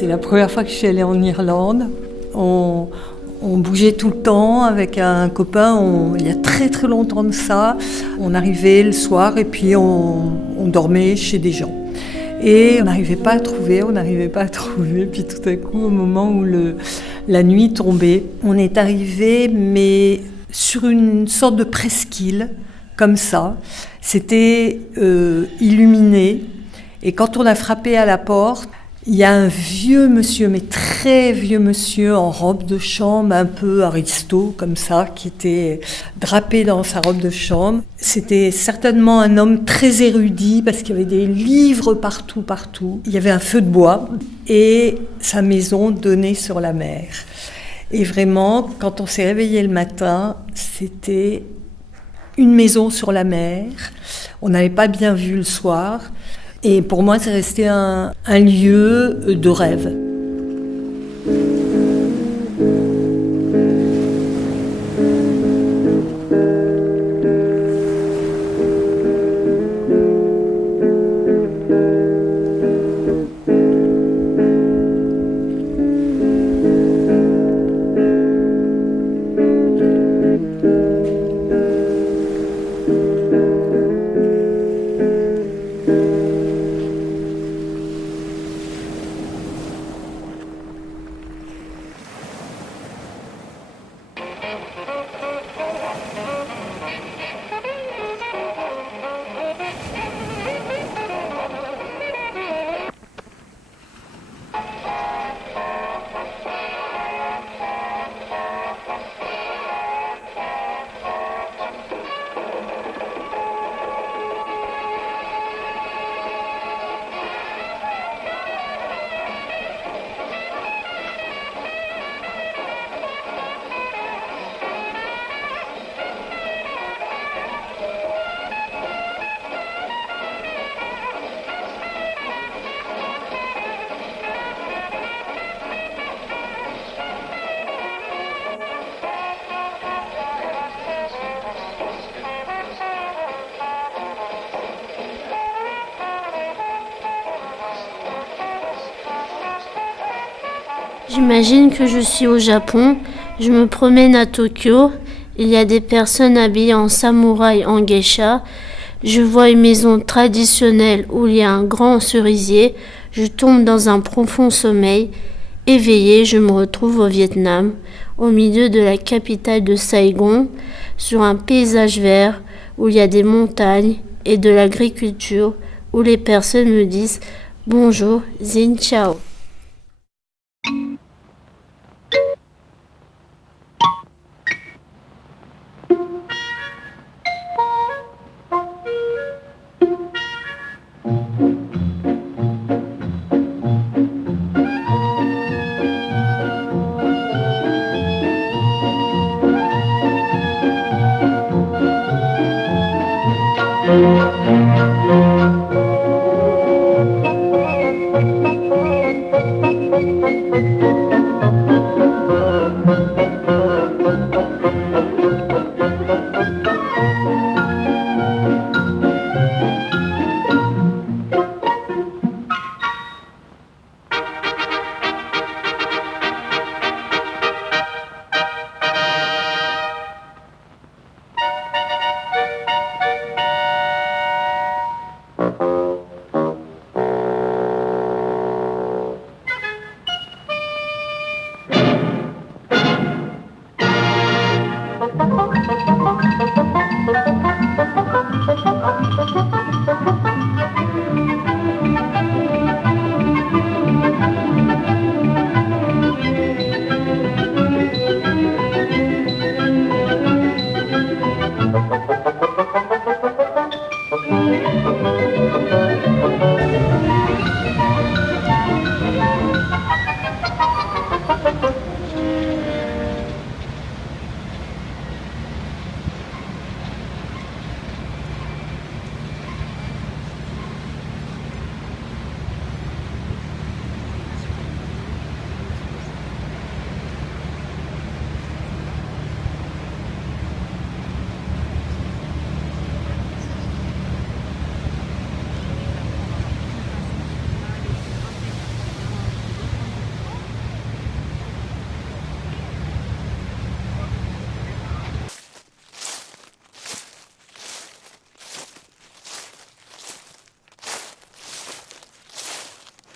C'est la première fois que je suis allée en Irlande. On bougeait tout le temps avec un copain, il y a très très longtemps de ça. On arrivait le soir et puis on dormait chez des gens. Et on n'arrivait pas à trouver. Puis tout à coup, au moment où la nuit tombait, on est arrivé, mais sur une sorte de presqu'île, comme ça. C'était illuminé. Et quand on a frappé à la porte, il y a un vieux monsieur, mais très vieux monsieur, en robe de chambre, un peu aristo, comme ça, qui était drapé dans sa robe de chambre. C'était certainement un homme très érudit, parce qu'il y avait des livres partout. Il y avait un feu de bois, et sa maison donnait sur la mer. Et vraiment, quand on s'est réveillé le matin, c'était une maison sur la mer. On n'avait pas bien vu le soir. Et pour moi, c'est resté un lieu de rêve. J'imagine que je suis au Japon, je me promène à Tokyo, il y a des personnes habillées en samouraï, en geisha, je vois une maison traditionnelle où il y a un grand cerisier, je tombe dans un profond sommeil, éveillé, je me retrouve au Vietnam, au milieu de la capitale de Saigon, sur un paysage vert où il y a des montagnes et de l'agriculture, où les personnes me disent « Bonjour, Xin Chao ».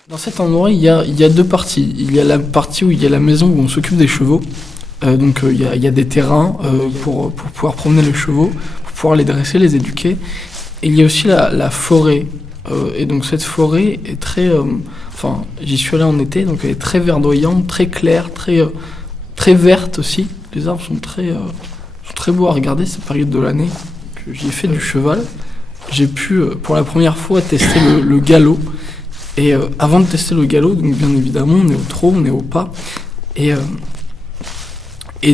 Dans cet endroit, il y a deux parties. Il y a la partie où il y a la maison où on s'occupe des chevaux. Il y a des terrains pour pouvoir promener les chevaux, pour pouvoir les dresser, les éduquer. Et il y a aussi la forêt. Et donc cette forêt est très... j'y suis allé en été, donc elle est très verdoyante, très claire, très verte aussi. Les arbres sont très beaux à regarder cette période de l'année. J'y ai fait du cheval. J'ai pu, pour la première fois, tester le galop. Et avant de tester le galop, donc bien évidemment, on est au trot, on est au pas. Et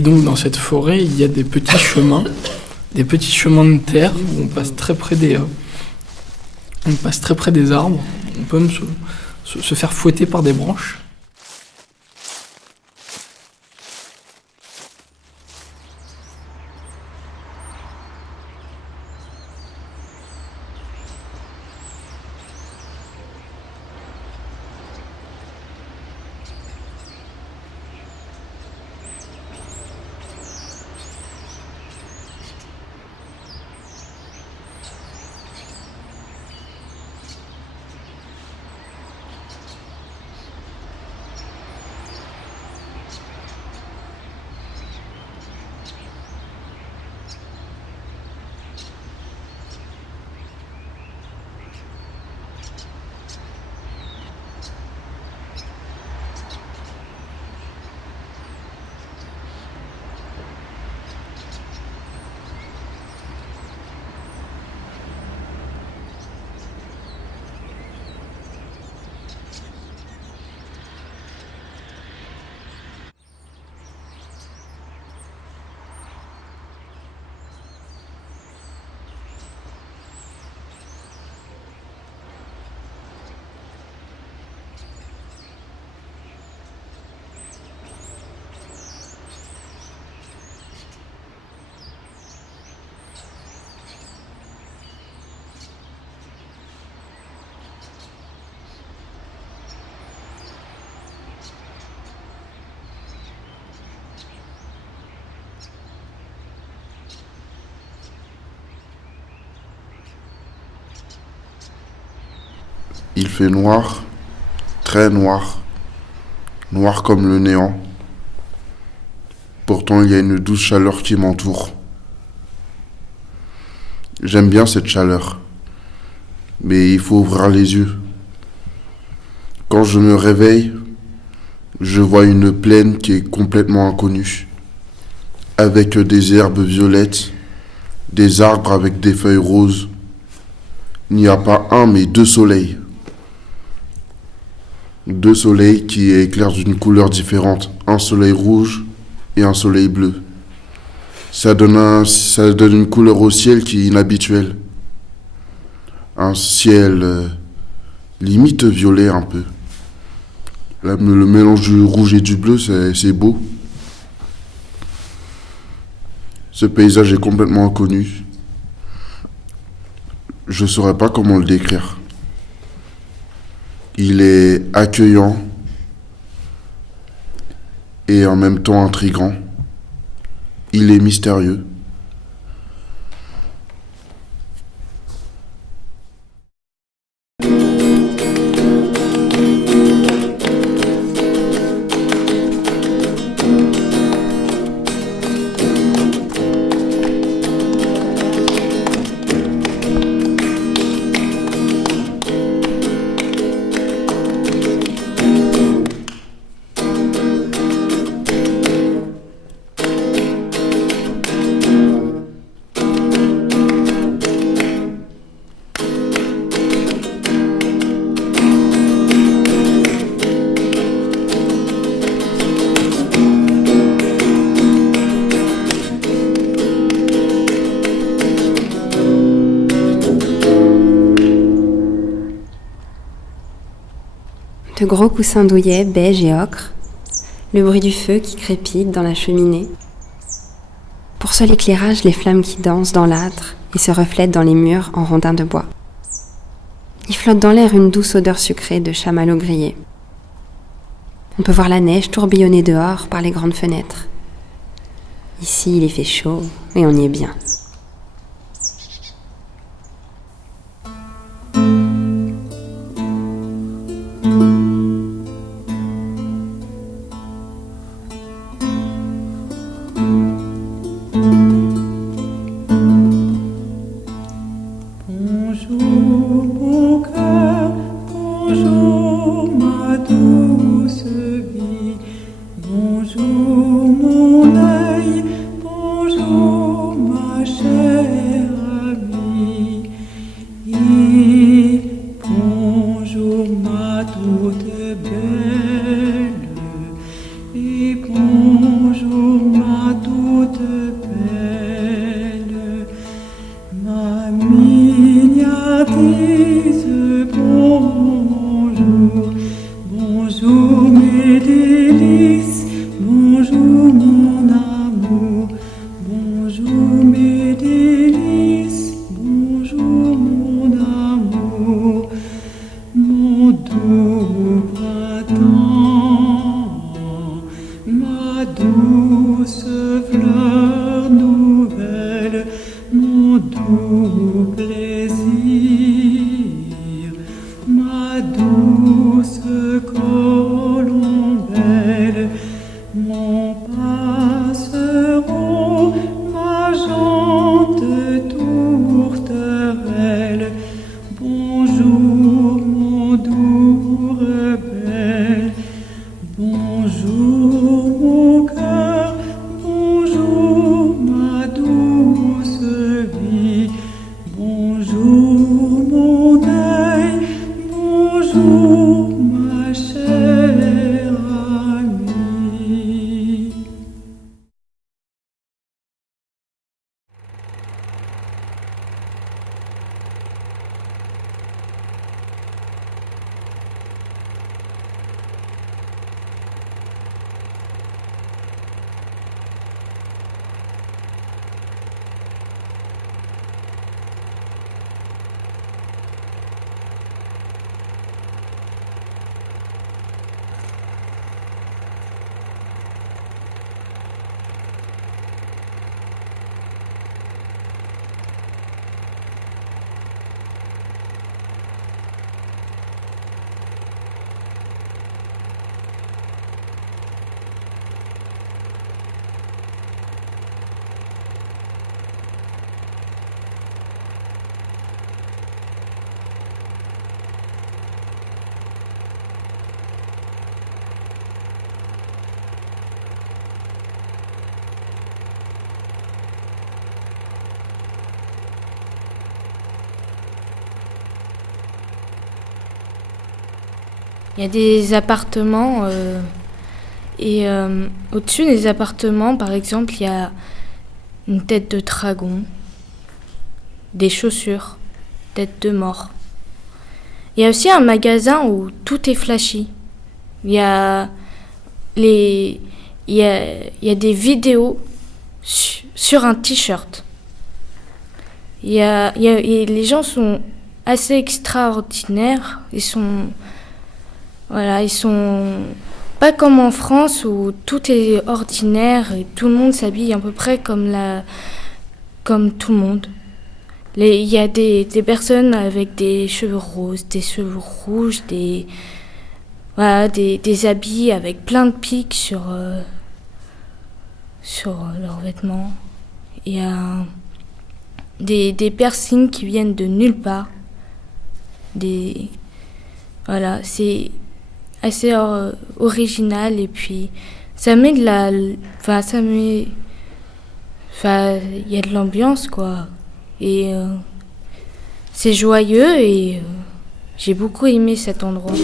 donc dans cette forêt, il y a des petits chemins de terre où on passe très près des arbres. On peut même se faire fouetter par des branches. Il fait noir, très noir, noir comme le néant. Pourtant, il y a une douce chaleur qui m'entoure. J'aime bien cette chaleur, mais il faut ouvrir les yeux. Quand je me réveille, je vois une plaine qui est complètement inconnue, avec des herbes violettes, des arbres avec des feuilles roses. Il n'y a pas un, mais deux soleils. Deux soleils qui éclairent d'une couleur différente, un soleil rouge et un soleil bleu. Ça donne une couleur au ciel qui est inhabituelle. Un ciel limite violet un peu. Le mélange du rouge et du bleu, c'est beau. Ce paysage est complètement inconnu. Je ne saurais pas comment le décrire. Il est accueillant et en même temps intriguant. Il est mystérieux. De gros coussins douillets, beige et ocre, le bruit du feu qui crépite dans la cheminée. Pour seul éclairage, les flammes qui dansent dans l'âtre et se reflètent dans les murs en rondins de bois. Il flotte dans l'air une douce odeur sucrée de chamallow grillé. On peut voir la neige tourbillonner dehors par les grandes fenêtres. Ici, il fait chaud et on y est bien. Bonjour mon cœur, bonjour ma douce vie, bonjour mon œil, bonjour ma chère amie, et bonjour ma toute belle, et bonjour ma toute belle, ma miniatise, bonjour, bonjour mes délices, bonjour mon amour, bonjour mes délices, bonjour mon amour, mon doux printemps, ma douce fleur nouvelle, mon doux plaisir, ma douce colombelle, mon passereau, ma jante tourterelle, bonjour mon doux rebelle, bonjour mon cœur, bonjour ma douce vie, bonjour mon œil, bonjour ma chère amie. Il y a des appartements et au-dessus des appartements, par exemple, il y a une tête de dragon, des chaussures, tête de mort. Il y a aussi un magasin où tout est flashy. Il y a des vidéos sur un t-shirt. Et les gens sont assez extraordinaires. Ils sont pas comme en France où tout est ordinaire et tout le monde s'habille à peu près comme tout le monde. Il y a des personnes avec des cheveux roses, des cheveux rouges, des habits avec plein de pics sur leurs vêtements. Il y a des piercings qui viennent de nulle part. C'est assez original et puis ça met il y a de l'ambiance quoi et c'est joyeux et j'ai beaucoup aimé cet endroit.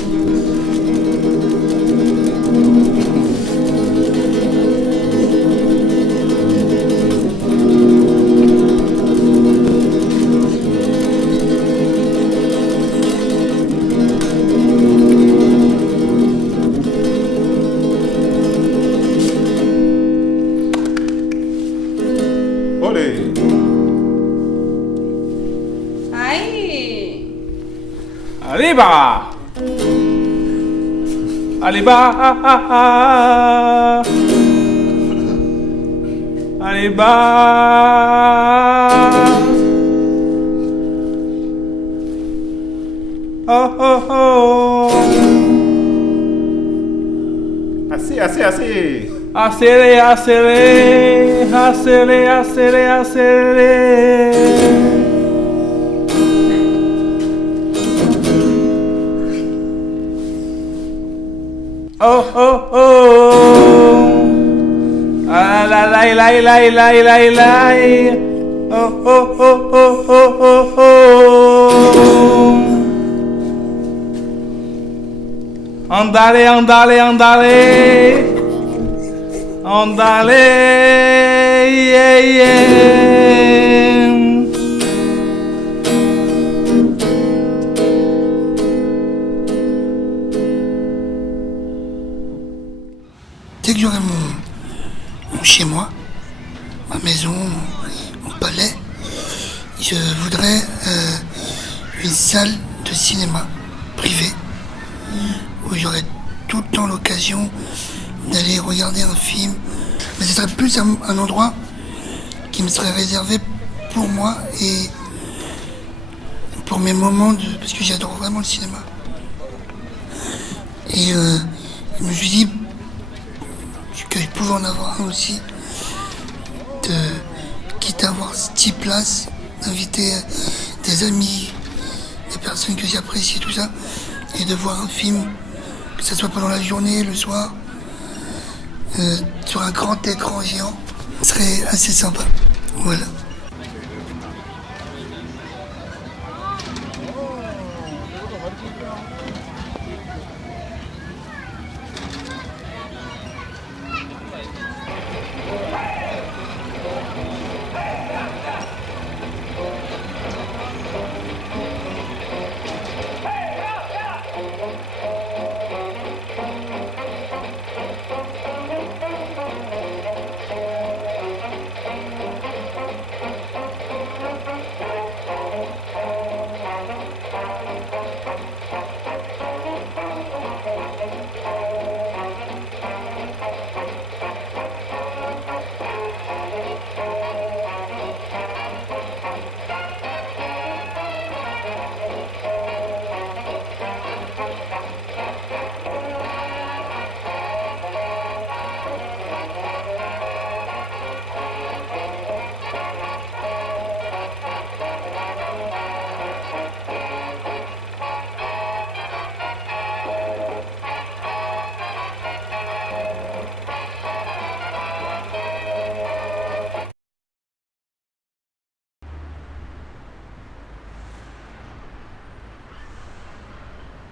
Arriba! Arriba! Arriba! Oh oh oh! Assez, assez, assez! Accélérez, accélérez, accélérez, accélérez, accélérez! Oh oh oh. Ah la la la la la la la. Oh oh oh oh oh oh oh. Andale, andale, andale. Andale, yeah, yeah. Dès que j'aurai mon chez moi, ma maison, mon palais, je voudrais une salle de cinéma privée où j'aurais tout le temps l'occasion d'aller regarder un film. Mais ce serait plus un endroit qui me serait réservé pour moi et pour mes moments parce que j'adore vraiment le cinéma. Et je me suis dit que je pouvais en avoir un aussi, quitte à avoir 10 places, d'inviter des amis, des personnes que j'apprécie, tout ça, et de voir un film, que ce soit pendant la journée, le soir, sur un grand écran géant, ce serait assez sympa. Voilà.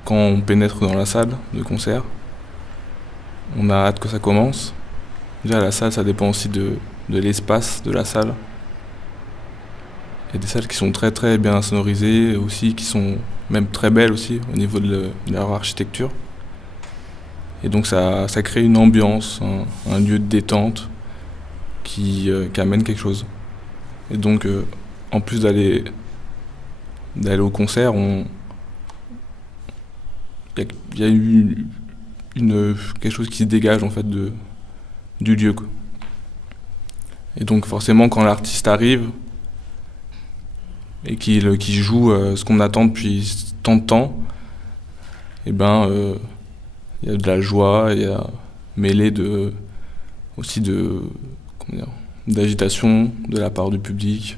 Quand on pénètre dans la salle de concert, on a hâte que ça commence. Déjà, la salle, ça dépend aussi de l'espace de la salle. Il y a des salles qui sont très très bien sonorisées, aussi qui sont même très belles aussi au niveau de leur architecture. Et donc ça crée une ambiance, un lieu de détente qui amène quelque chose. Et donc, en plus d'aller au concert, il y a eu quelque chose qui se dégage en fait du lieu, quoi. Et donc forcément quand l'artiste arrive et qu'il joue ce qu'on attend depuis tant de temps, et ben il y a de la joie, il y a mêlé aussi d'agitation de la part du public.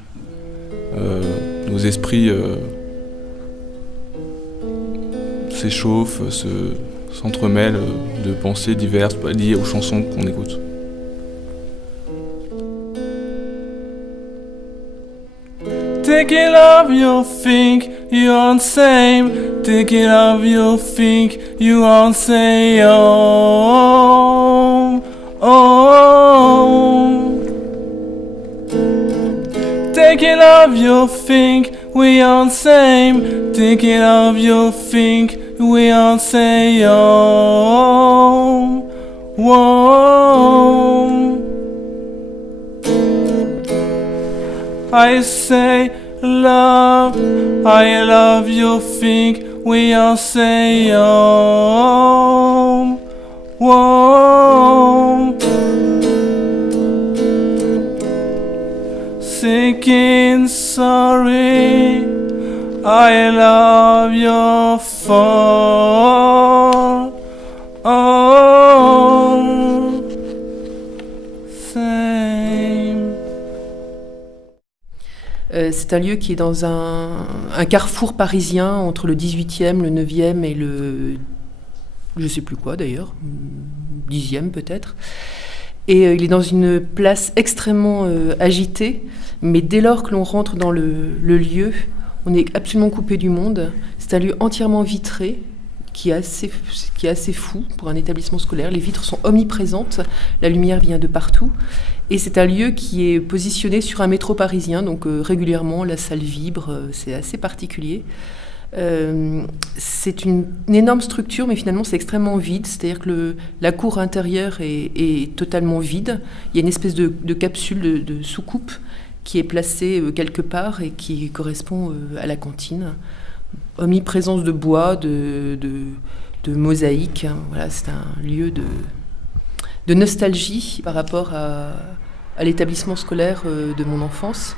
Nos esprits s'échauffent, s'entremêlent de pensées diverses liées aux chansons qu'on écoute. Take it off, you think you aren't same. Take it off, you think you aren't say oh, oh. Take it off, you think we aren't same. Take it off, you think we aren't say oh, whoa. I say love, I love you, think we all say oh, whoa. Thinking sorry, I love your fall, oh, same. C'est un lieu qui est dans un carrefour parisien entre le 18e, le 9e et le je sais plus quoi d'ailleurs, 10e peut-être. Et il est dans une place extrêmement agitée, mais dès lors que l'on rentre dans le lieu, on est absolument coupé du monde. C'est un lieu entièrement vitré, qui est assez fou pour un établissement scolaire. Les vitres sont omniprésentes, la lumière vient de partout. Et c'est un lieu qui est positionné sur un métro parisien, donc régulièrement la salle vibre, c'est assez particulier. C'est une énorme structure, mais finalement c'est extrêmement vide, c'est-à-dire que la cour intérieure est totalement vide. Il y a une espèce de capsule de soucoupe qui est placée quelque part et qui correspond à la cantine. Omniprésence de bois, de mosaïques. Hein. Voilà, c'est un lieu de nostalgie par rapport à l'établissement scolaire de mon enfance.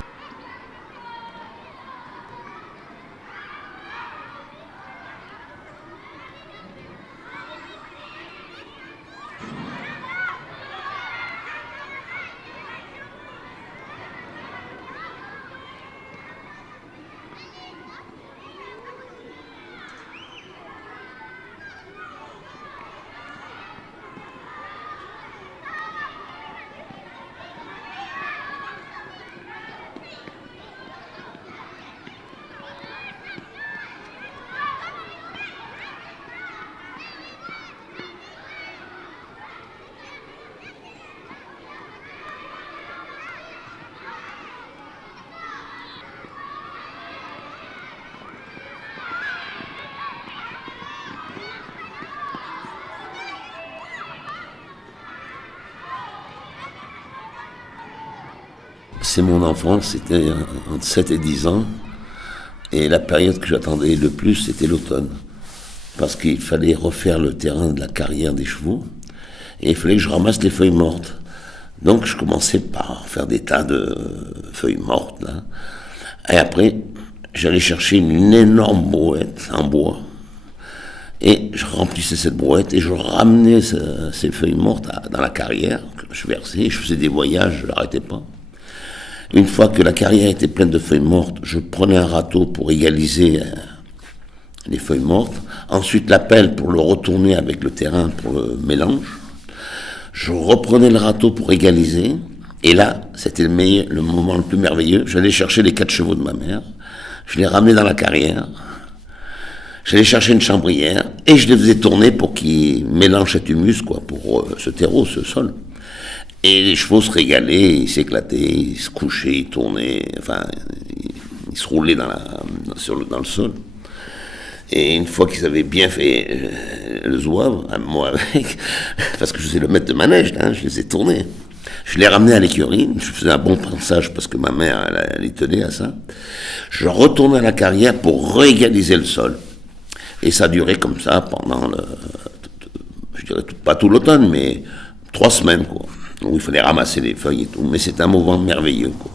C'est mon enfance, c'était entre 7 et 10 ans. Et la période que j'attendais le plus, c'était l'automne. Parce qu'il fallait refaire le terrain de la carrière des chevaux. Et il fallait que je ramasse les feuilles mortes. Donc je commençais par faire des tas de feuilles mortes, là. Et après, j'allais chercher une énorme brouette en bois. Et je remplissais cette brouette et je ramenais ces feuilles mortes dans la carrière que je versais. Je faisais des voyages, je n'arrêtais pas. Une fois que la carrière était pleine de feuilles mortes, je prenais un râteau pour égaliser les feuilles mortes. Ensuite, la pelle pour le retourner avec le terrain pour le mélange. Je reprenais le râteau pour égaliser. Et là, c'était le moment le plus merveilleux. J'allais chercher les 4 chevaux de ma mère. Je les ramenais dans la carrière. J'allais chercher une chambrière. Et je les faisais tourner pour qu'ils mélangent cet humus, quoi, pour ce terreau, ce sol. Et les chevaux se régalaient, ils s'éclataient, ils se couchaient, ils tournaient, enfin, ils se roulaient dans le sol. Et une fois qu'ils avaient bien fait le zouave, moi avec, parce que je faisais le maître de manège, hein, je les ai tournés. Je les ramenais à l'écurie, je faisais un bon pinçage parce que ma mère, elle y tenait à ça. Je retournais à la carrière pour réégaliser le sol. Et ça durait comme ça pendant, je dirais pas tout l'automne, mais 3 semaines, quoi. Où il fallait ramasser les feuilles et tout, mais c'est un moment merveilleux, quoi.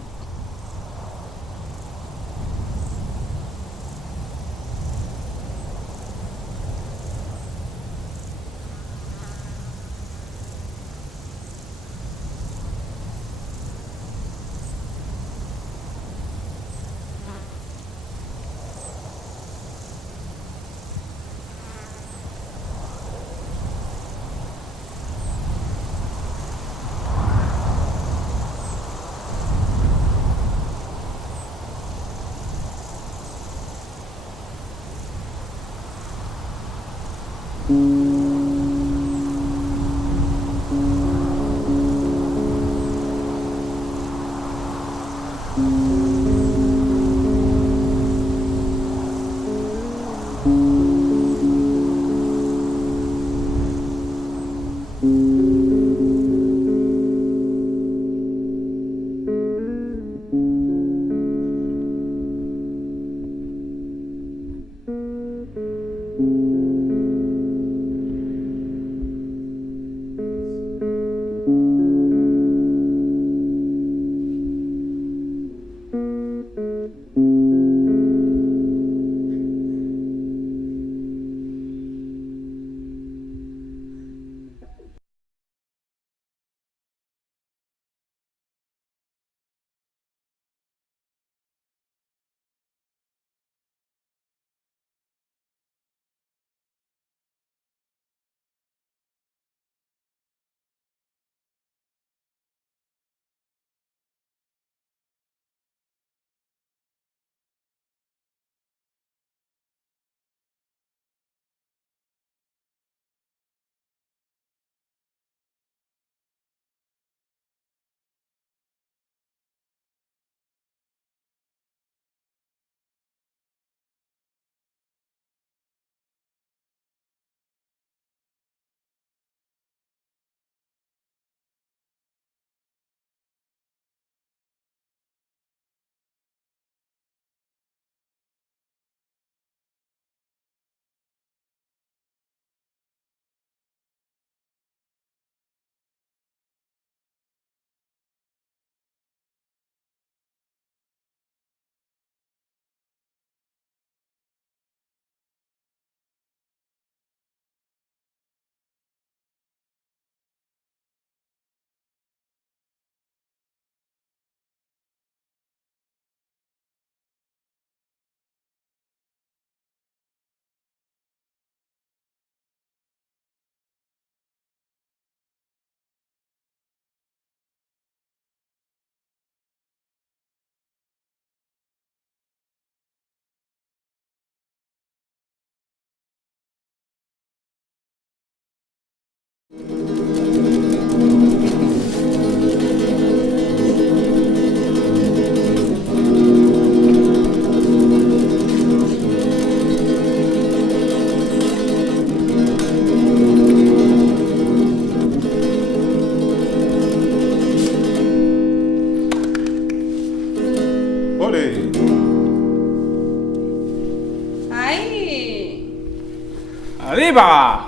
Allez, bas.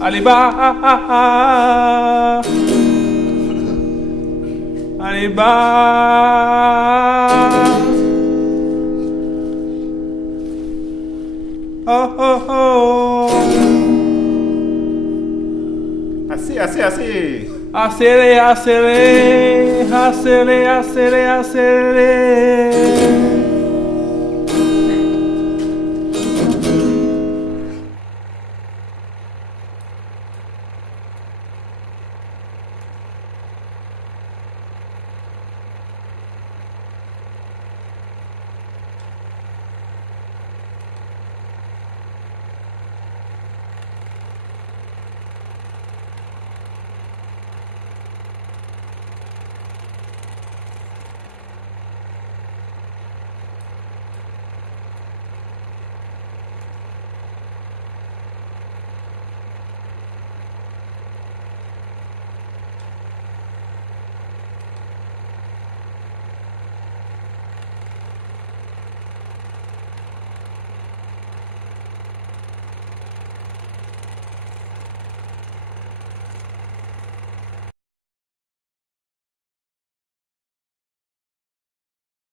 Allez, bas. Allez, bas. Oh, oh, oh. Assez, assez, assez. Accélérez, accélérez, accélérez, accélérez, accélérez.